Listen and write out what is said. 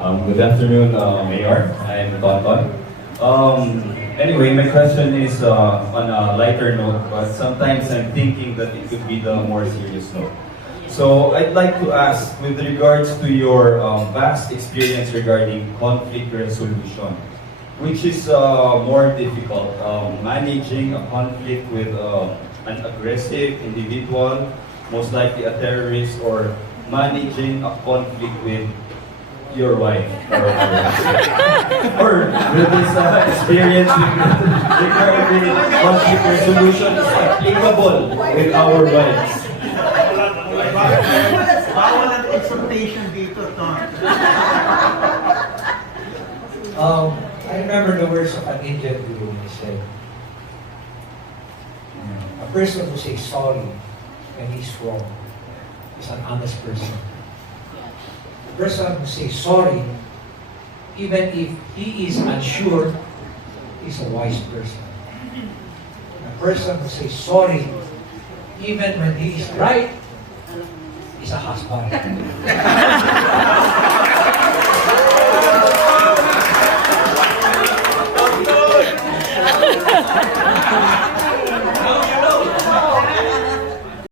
Good afternoon, Mayor. I'm Tonton. Anyway, my question is on a lighter note, but sometimes I'm thinking that it could be the more serious note. So I'd like to ask, with regards to your vast experience regarding conflict resolution, which is more difficult, managing a conflict with an aggressive individual, most likely a terrorist, or managing a conflict with your wife or with this experience regarding conflict resolution is applicable with our wives. Bawal ang exhortation dito, Tom. I remember the words of an Indian guru. He said, "A person who says sorry when he's wrong is an honest person. A person who says sorry, even if he is unsure, is a wise person. A person who says sorry, even when he is right, is a husband."